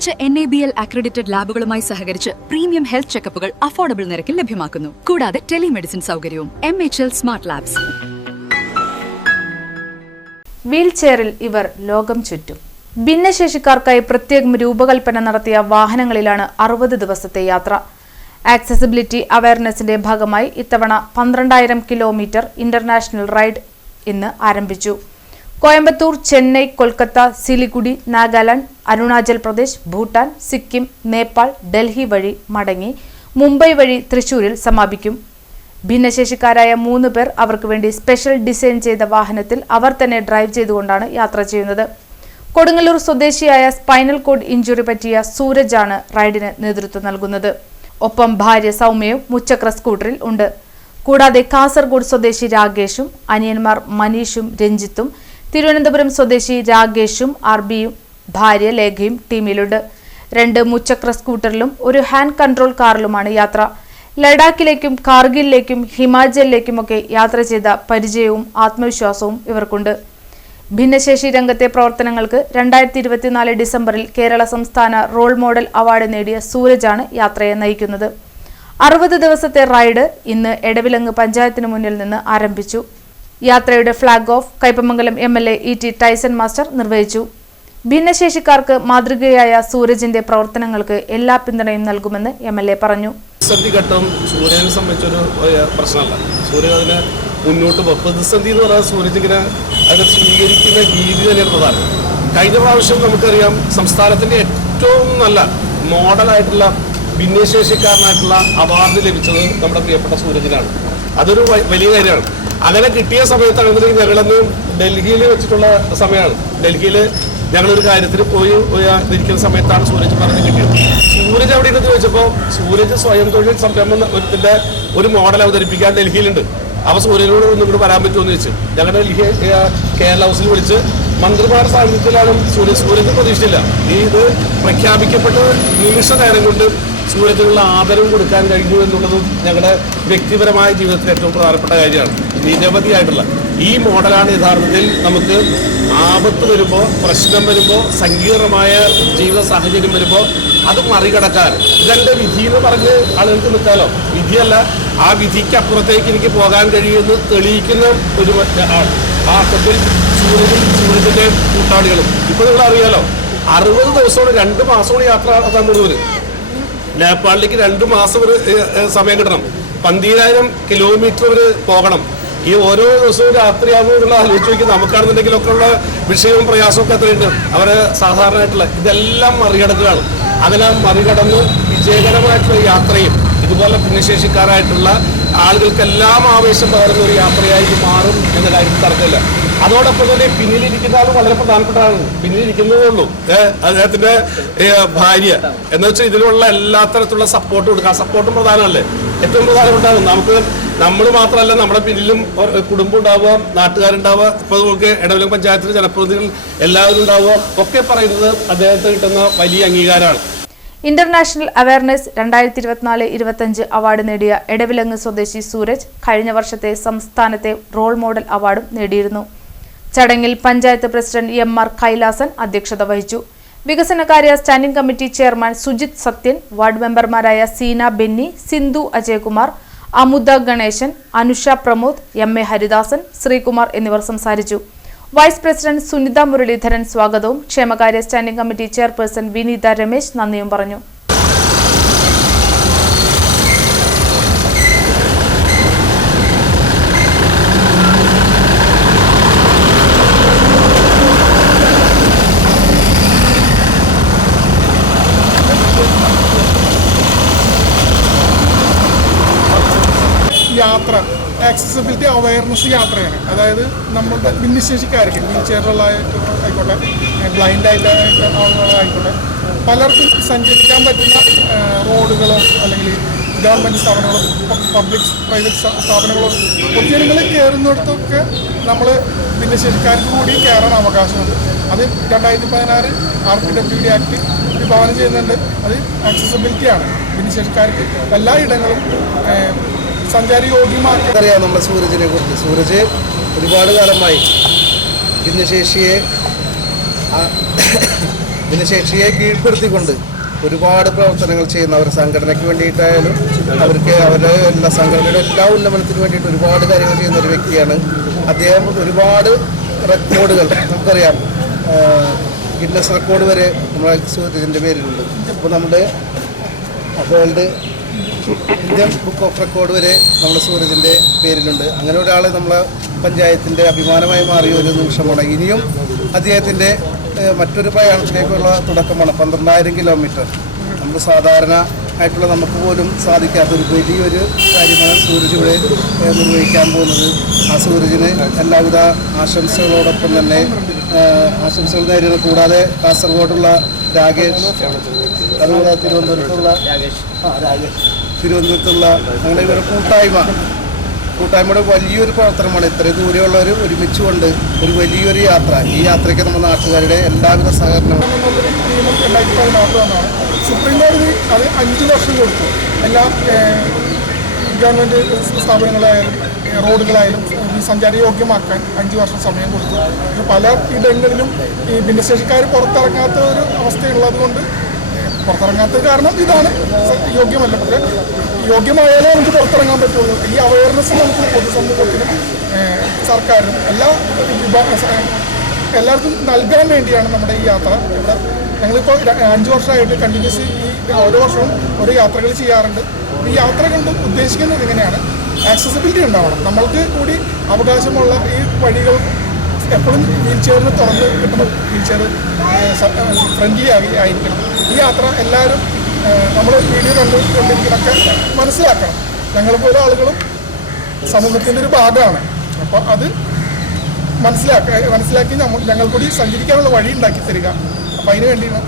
മികച്ച N A B L accredited ലാബുകളുമായി സഹകരിച്ച് premium health ചെക്കപ്പുകൾ affordable നിരക്കിൽ ലഭ്യമാക്കുന്നു. കൂടാതെ ടെലിമെഡിസിൻ സൗകര്യവും M H L smart labs വീൽചെയറിൽ ഇവർ ലോകം ചുറ്റും. ഭിന്നശേഷിക്കാർക്കായി പ്രത്യേകം രൂപകൽപ്പന നടത്തിയ വാഹനങ്ങളിലാണ് അറുപത് ദിവസത്തെ യാത്ര. ആക്സസിബിലിറ്റി അവയർനെസിന്റെ ഭാഗമായി ഇത്തവണ പന്ത്രണ്ടായിരം കിലോമീറ്റർ ഇന്റർനാഷണൽ റൈഡ് ഇന്ന് ആരംഭിച്ചു. കോയമ്പത്തൂർ ചെന്നൈ കൊൽക്കത്ത സിലിഗുഡി നാഗാലാൻഡ് അരുണാചൽ പ്രദേശ് ഭൂട്ടാൻ സിക്കിം നേപ്പാൾ ഡൽഹി വഴി മടങ്ങി മുംബൈ വഴി തൃശൂരിൽ സമാപിക്കും. ഭിന്നശേഷിക്കാരായ മൂന്ന് പേർ അവർക്ക് വേണ്ടി സ്പെഷ്യൽ ഡിസൈൻ ചെയ്ത വാഹനത്തിൽ അവർ തന്നെ ഡ്രൈവ് ചെയ്തുകൊണ്ടാണ് യാത്ര ചെയ്യുന്നത്. കൊടുങ്ങല്ലൂർ സ്വദേശിയായ സ്പൈനൽ കോഡ് ഇഞ്ചുറി പറ്റിയ സൂരജാണ് റൈഡിന് നേതൃത്വം നൽകുന്നത്. ഒപ്പം ഭാര്യ സൗമ്യയും മുച്ചക്ര സ്കൂട്ടറിൽ ഉണ്ട്. കൂടാതെ കാസർഗോഡ് സ്വദേശി രാകേഷും അനിയന്മാർ മനീഷും രഞ്ജിത്തും തിരുവനന്തപുരം സ്വദേശി രാകേഷും ആർബിയും ഭാര്യ ലേഖയും ടീമിലുണ്ട്. രണ്ട് മുച്ചക്ര സ്കൂട്ടറിലും ഒരു ഹാൻഡ് കൺട്രോൾ കാറിലുമാണ് യാത്ര. ലഡാക്കിലേക്കും കാർഗിലിലേക്കും ഹിമാചലിലേക്കുമൊക്കെ യാത്ര ചെയ്ത പരിചയവും ആത്മവിശ്വാസവും ഇവർക്കുണ്ട്. ഭിന്നശേഷി രംഗത്തെ പ്രവർത്തനങ്ങൾക്ക് രണ്ടായിരത്തി ഇരുപത്തിനാല് ഡിസംബറിൽ കേരള സംസ്ഥാന റോൾ മോഡൽ അവാർഡ് നേടിയ സൂരജാണ് യാത്രയെ നയിക്കുന്നത്. അറുപത് ദിവസത്തെ റൈഡ് ഇന്ന് എടവിലങ്ങ് പഞ്ചായത്തിന് മുന്നിൽ നിന്ന് ആരംഭിച്ചു. യാത്രയുടെ flag off Kaipamangalam M L A E T Tyson master നിർവഹിച്ചു. ഭിന്നശേഷിക്കാർക്ക് മാതൃകയായ സൂരജിന്റെ പ്രവർത്തനങ്ങൾക്ക് എല്ലാ പിന്തുണയും നൽകുമെന്ന് എം എൽ എ പറഞ്ഞു. പ്രതിസന്ധി ഘട്ടം സൂര്യനെ സംബന്ധിച്ചൊരു പ്രശ്നമല്ല. സൂര്യൻ അതിനെ മുന്നോട്ട് പോകും പ്രതിസന്ധി എന്ന് പറയുന്നത് സൂര്യൻ ഇങ്ങനെ അത് സ്വീകരിക്കുന്ന രീതി തന്നെ പ്രധാനം കഴിഞ്ഞ പ്രാവശ്യം നമുക്കറിയാം സംസ്ഥാനത്തിന്റെ ഏറ്റവും നല്ല മോഡലായിട്ടുള്ള ഭിന്നശേഷിക്കാരനായിട്ടുള്ള അവാർഡ് ലഭിച്ചത് നമ്മുടെ പ്രിയപ്പെട്ട സൂരജിനാണ്. അതൊരു വലിയ കാര്യമാണ്. അങ്ങനെ കിട്ടിയ സമയത്താണ് ഞങ്ങളന്ന് ഡൽഹിയിൽ വെച്ചിട്ടുള്ള സമയമാണ്. ഡൽഹിയിൽ ഞങ്ങളൊരു കാര്യത്തിൽ പോയി ഇരിക്കുന്ന സമയത്താണ് സൂരജ് പറഞ്ഞ് കിട്ടിയത്. സൂരജ് അവിടെ ഇരുന്ന് ചോദിച്ചപ്പോൾ സൂരജ് സ്വയം തൊഴിൽ സംരംഭം സംരംഭത്തിന്റെ ഒരു മോഡൽ അവതരിപ്പിക്കാൻ ഡൽഹിയിലുണ്ട്. അവ സൂര്യനോട് ഒന്നും കൂടെ വരാൻ പറ്റുമെന്ന് ചോദിച്ചു. ഞങ്ങളുടെ ഡൽഹി കേരള ഹൗസിൽ വിളിച്ച് മന്ത്രിമാരുടെ സാന്നിധ്യത്തിലാണ് സൂര്യ സൂരജ് പ്രതീക്ഷിച്ചില്ല. ഈ ഇത് പ്രഖ്യാപിക്കപ്പെട്ട നിമിഷ നേരം കൊണ്ട് സൂരജിനുള്ള ആദരവ് കൊടുക്കാൻ കഴിഞ്ഞു എന്നുള്ളതും ഞങ്ങളുടെ വ്യക്തിപരമായ ജീവിതത്തിൽ ഏറ്റവും പ്രധാനപ്പെട്ട കാര്യമാണ്. നിരവധിയായിട്ടുള്ള ഈ മോഡലാണ് യഥാർത്ഥത്തിൽ നമുക്ക് ആപത്ത് വരുമ്പോൾ പ്രശ്നം വരുമ്പോൾ സങ്കീർണമായ ജീവിത സാഹചര്യം വരുമ്പോൾ അത് മറികടക്കാൻ ഇതെന്റെ വിധി എന്ന് പറഞ്ഞ് ആളുകൾക്ക് നിൽക്കാലോ. വിധിയല്ല ആ വിധിക്ക് അപ്പുറത്തേക്ക് എനിക്ക് പോകാൻ കഴിയുമെന്ന് തെളിയിക്കുന്ന ഒരു ആൾ ആ അർത്ഥത്തിൽ സൂര്യനും സൂര്യന്റെ കൂട്ടാളികളും. ഇപ്പൊ നിങ്ങൾ അറിയാലോ അറുപത് ദിവസമാണ് രണ്ട് മാസമാണ് യാത്ര നടത്താൻ പോകുന്നത്. നേപ്പാളിലേക്ക് രണ്ട് മാസം ഒരു സമയം കിട്ടണം. പന്തീരായിരം കിലോമീറ്റർ ഒരു പോകണം. ഈ ഓരോ ദിവസവും രാത്രിയാകുമ്പോൾ ആലോചിച്ച് നോക്കി നമുക്കാണെന്നുണ്ടെങ്കിലൊക്കെ ഉള്ള വിഷയവും പ്രയാസവും ഒക്കെ എത്രയുണ്ട് അവരെ സാധാരണയായിട്ടുള്ള ഇതെല്ലാം മറികടക്കുകയാണ്. അതെല്ലാം മറികടന്ന് വിജയകരമായിട്ടുള്ള യാത്രയും ഇതുപോലെ ഭിന്നശേഷിക്കാരായിട്ടുള്ള ആളുകൾക്കെല്ലാം ആവേശം പകരുന്ന ഒരു യാത്രയായി മാറും എന്ന കാര്യത്തിൽ തർക്കമില്ല അതോടൊപ്പം തന്നെ പിന്നിലിരിക്കുന്ന ആളും വളരെ പ്രധാനപ്പെട്ടതാണ് പിന്നിലിരിക്കുന്നതേ ഉള്ളൂ. അദ്ദേഹത്തിന്റെ ഭാര്യ. എന്ന് വെച്ചാൽ ഇതിലുള്ള എല്ലാ തരത്തിലുള്ള സപ്പോർട്ട് കൊടുക്കുക സപ്പോർട്ടും പ്രധാനമല്ലേ? ഏറ്റവും പ്രധാനപ്പെട്ട നമുക്ക് നമ്മൾ മാത്രമല്ല നമ്മുടെ പിന്നിലും കുടുംബം ഉണ്ടാവുക നാട്ടുകാരുണ്ടാവുക ഇപ്പൊ നമുക്ക് ഇടവലം പഞ്ചായത്തിലെ ജനപ്രതിനിധികൾ എല്ലാവരും ഉണ്ടാവുക ഒക്കെ പറയുന്നത് അദ്ദേഹത്തെ കിട്ടുന്ന വലിയ അംഗീകാരമാണ്. ഇന്റർനാഷണൽ അവയർനെസ് രണ്ടായിരത്തി ഇരുപത്തിനാല് ഇരുപത്തഞ്ച് അവാർഡ് നേടിയ എടവിലങ്ങ് സ്വദേശി സൂരജ് കഴിഞ്ഞ വർഷത്തെ സംസ്ഥാനത്തെ റോൾ മോഡൽ അവാർഡും നേടിയിരുന്നു. ചടങ്ങിൽ panchayat president M R Kailasan അധ്യക്ഷത വഹിച്ചു. വികസനകാര്യ standing committee chairman Sujith Sathyan ward മെമ്പർമാരായ സീന ബെന്നി സിന്ധു അജയകുമാർ അമുദ ഗണേശൻ അനുഷ പ്രമോദ് എം എ ഹരിദാസൻ ശ്രീകുമാർ എന്നിവർ സംസാരിച്ചു. വൈസ് പ്രസിഡന്റ് സുനിത മുരളീധരൻ സ്വാഗതവും ക്ഷേമകാര്യ standing committee chairperson Vineetha Ramesh നന്ദിയും പറഞ്ഞു യാത്ര ആക്സസിബിലിറ്റി അവയർനെസ് യാത്രയാണ്. അതായത് നമ്മളുടെ ഭിന്നശേഷിക്കാർക്ക് വീൽ ചെയറുള്ള ആയിക്കോട്ടെ ബ്ലൈൻഡ് ആയിട്ട് ആയിക്കോട്ടെ. പലർക്കും സഞ്ചരിക്കാൻ പറ്റുന്ന റോഡുകളോ അല്ലെങ്കിൽ ഗവൺമെന്റ് സ്ഥാപനങ്ങളോ പബ്ലിക് പ്രൈവറ്റ് സ്ഥാപനങ്ങളോ പൊതുജനങ്ങൾ കയറുന്നിടത്തൊക്കെ നമ്മൾ ഭിന്നശേഷിക്കാർക്ക് കൂടി കയറാൻ അവകാശമുണ്ട്. അത് രണ്ടായിരത്തി പതിനാറ് R P W D act വിഭാവനം ചെയ്യുന്നുണ്ട്. അത് ആക്സസിബിലിറ്റിയാണ്. ഭിന്നശേഷിക്കാർക്ക് എല്ലാ ഇടങ്ങളും സഞ്ചാരി യോഗ്യമാക്കി അറിയാം നമ്മുടെ സൂരജിനെ കുറിച്ച്. സൂരജ് ഒരുപാട് കാലമായി ഭിന്നശേഷിയെ ഭിന്നശേഷിയെ കീഴ്പ്പെടുത്തിക്കൊണ്ട് ഒരുപാട് പ്രവർത്തനങ്ങൾ ചെയ്യുന്ന അവർ സംഘടനയ്ക്ക് വേണ്ടിയിട്ടായാലും അവർക്ക് അവരുടെ എല്ലാ സംഘടനയുടെ എല്ലാ ഉന്നമനത്തിന് വേണ്ടിയിട്ട് ഒരുപാട് കാര്യങ്ങൾ ചെയ്യുന്ന ഒരു വ്യക്തിയാണ്. അദ്ദേഹം ഒരുപാട് റെക്കോർഡുകൾ നമുക്കറിയാം. ഗിന്നസ് റെക്കോർഡ് വരെ നമ്മളെ സുഹൃത്തിന്റെ പേരിലുണ്ട്. അപ്പോൾ നമ്മുടെ world Indian book of record വരെ നമ്മുടെ സൂരജിന്റെ പേരിലുണ്ട്. അങ്ങനെ ഒരാൾ നമ്മളെ പഞ്ചായത്തിന്റെ അഭിമാനമായി മാറിയ ഒരു നിമിഷമാണ്. ഇനിയും അദ്ദേഹത്തിന്റെ മറ്റൊരു പ്രയാണത്തിലേക്കുള്ള തുടക്കമാണ് പന്ത്രണ്ടായിരം കിലോമീറ്റർ. നമ്മൾ സാധാരണ ആയിട്ടുള്ള നമുക്ക് പോലും സാധിക്കാത്ത ഒരു വലിയൊരു കാര്യമാണ് സൂരജ് ഇവിടെ നിർവഹിക്കാൻ പോകുന്നത്. ആ സൂരജിന് എല്ലാവിധ ആശംസകളോടൊപ്പം തന്നെ ആശംസകൾ നേരുന്നു കൂടാതെ കാസർഗോഡുള്ള രാകേഷ് അതുപോലെ തിരുവനന്തപുരത്തുള്ള. തിരുവനന്തപുരത്തുള്ള ഞങ്ങളുടെ ഇവരുടെ കൂട്ടായ്മ. കൂട്ടായ്മയുടെ വലിയൊരു പ്രവർത്തനമാണ്. ഇത്ര ദൂരെയുള്ളവർ ഒരുമിച്ച് കൊണ്ട് ഒരു വലിയൊരു യാത്ര. ഈ യാത്രയ്ക്ക് നമ്മുടെ നാട്ടുകാരുടെ എല്ലാവിധ സഹകരണവും രണ്ടായിരത്തി സുപ്രീം കോടതി അത് അഞ്ച് വർഷം കൊടുത്തു. എല്ലാ ഗവൺമെന്റ് സ്ഥാപനങ്ങളായാലും റോഡുകളായാലും സഞ്ചാരയോഗ്യമാക്കാൻ അഞ്ചു വർഷം സമയം കൊടുത്തു. പക്ഷെ പല ഇടങ്ങളിലും ഈ ഭിന്നശേഷിക്കാർ പുറത്തിറങ്ങാത്ത ഒരു അവസ്ഥയുള്ളത് കൊണ്ട് പുറത്തിറങ്ങാത്ത കാരണം ഇതാണ്. യോഗ്യമല്ല. പക്ഷേ യോഗ്യമായാലേ നമുക്ക് പുറത്തിറങ്ങാൻ പറ്റുള്ളൂ. ഈ അവയർനെസ് നമുക്ക് പൊതുസമൂഹത്തിനും സർക്കാരിനും എല്ലാ എല്ലാവർക്കും നൽകാൻ വേണ്ടിയാണ് നമ്മുടെ ഈ യാത്ര. ഇവിടെ ഞങ്ങളിപ്പോൾ അഞ്ചു വർഷമായിട്ട് കണ്ടിന്യൂസ് ഈ ഓരോ വർഷവും ഓരോ യാത്രകൾ ചെയ്യാറുണ്ട്. ഈ യാത്ര കൊണ്ട് ഉദ്ദേശിക്കുന്നത് ഇങ്ങനെയാണ്. ആക്സസിബിലിറ്റി ഉണ്ടാവണം. നമ്മൾക്ക് കൂടി അവകാശമുള്ള ഈ വഴികൾ എപ്പോഴും വീൽ ചെയറിന് തുറന്ന് കിട്ടുന്ന വീൽ ചെയർ ഫ്രണ്ട്ലി ആയി ആയിരിക്കണം. ഈ യാത്ര എല്ലാവരും നമ്മൾ വീഡിയോ കണ്ടു കൊണ്ടിരിക്കുന്നതൊക്കെ മനസ്സിലാക്കണം ഞങ്ങളെപ്പോലെ ആളുകളും സമൂഹത്തിന്റെ ഒരു ഭാഗമാണ്. അപ്പോൾ അത് മനസ്സിലാക്കി മനസ്സിലാക്കി നമ്മൾ ഞങ്ങൾ കൂടി സഞ്ചരിക്കാനുള്ള വഴി ഉണ്ടാക്കി തരിക. അപ്പം അതിന് വേണ്ടിയാണ്